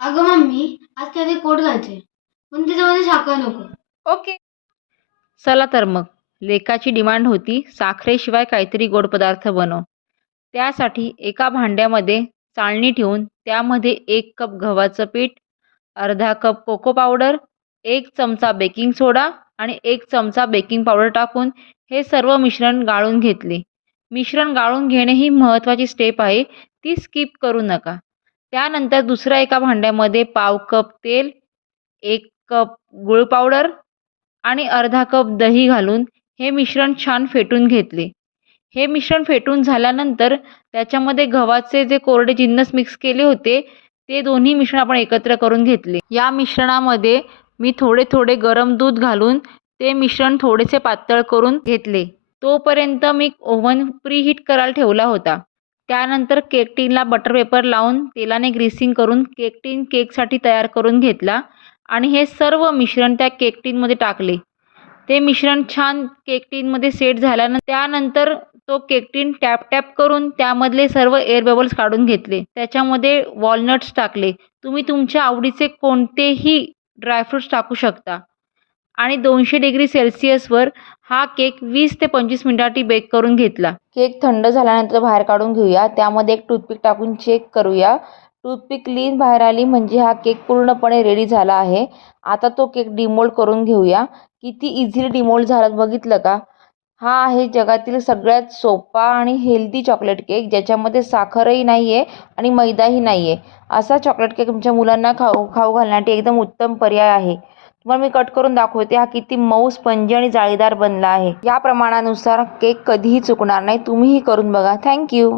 अगं मम्मी, आज काहीतरी गोड खायचंय, पण त्याच्यामध्ये साखर नको. ओके. चला तर मग. लेकाची डिमांड होती साखरेशिवाय काहीतरी गोड पदार्थ बनव. त्यासाठी एका भांड्यामध्ये चाळणी ठेवून त्यामध्ये 1 कप गव्हाचं पीठ, अर्धा कप कोको पावडर, 1 चमचा बेकिंग सोडा आणि 1 चमचा बेकिंग पावडर टाकून हे सर्व मिश्रण गाळून घेतले. मिश्रण गाळून घेणे ही महत्त्वाची स्टेप आहे, ती स्किप करू नका. त्यानंतर दुसऱ्या एका भांड्यामध्ये पाव कप तेल, 1 कप गूळ पावडर आणि अर्धा कप दही घालून हे मिश्रण छान फेटून घेतले. हे मिश्रण फेटून झाल्यानंतर त्याच्यामध्ये गव्हाचे जे कोरडे जिन्नस मिक्स केले होते, ते दोन्ही मिश्रण आपण एकत्र करून घेतले. या मिश्रणामध्ये मी थोडे थोडे गरम दूध घालून ते मिश्रण थोडेसे पातळ करून घेतले. तोपर्यंत मी ओव्हन प्रीहीट करायला ठेवला होता. त्यानंतर केक टिनला बटर पेपर लावून तेलाने ग्रीसिंग करून केक टिन केकसाठी तयार करून घेतला आणि हे सर्व मिश्रण त्या केक टिनमध्ये टाकले. ते मिश्रण छान केक टिनमध्ये सेट झाल्यानंतर त्यानंतर तो केक टिन टॅप टॅप करून त्यामधले सर्व एअर बबल्स काढून घेतले. त्याच्यामध्ये वॉलनट्स टाकले. तुम्ही तुमच्या आवडीचे कोणतेही ड्रायफ्रुट्स टाकू शकता आणि 200 डिग्री सेल्सिअसवर हा केक 20 ते 25 मिनिटांसाठी बेक करून घेतला. केक थंड झाल्यानंतर बाहेर काढून घेऊया. त्यामध्ये एक टूथपिक टाकून चेक करूया. टूथपिक क्लीन बाहेर आली म्हणजे हा केक पूर्णपणे रेडी झाला आहे. आता तो केक डिमोल्ड करून घेऊया. किती इझिली डिमोल्ड झाला बघितलं का? हा आहे जगातील सगळ्यात सोपा आणि हेल्दी चॉकलेट केक, ज्याच्यामध्ये साखरही नाही आहे आणि मैदाही नाही आहे. असा चॉकलेट केक तुमच्या मुलांना खाऊ घालण्यासाठी एकदम उत्तम पर्याय आहे. तुम्हाला मी कट करून दाखवते हा किती मऊ, स्पंजी आणि जाळीदार बनला आहे. या प्रमाणानुसार केक कधीही चुकणार नाही. तुम्हीही करून बघा. थँक्यू.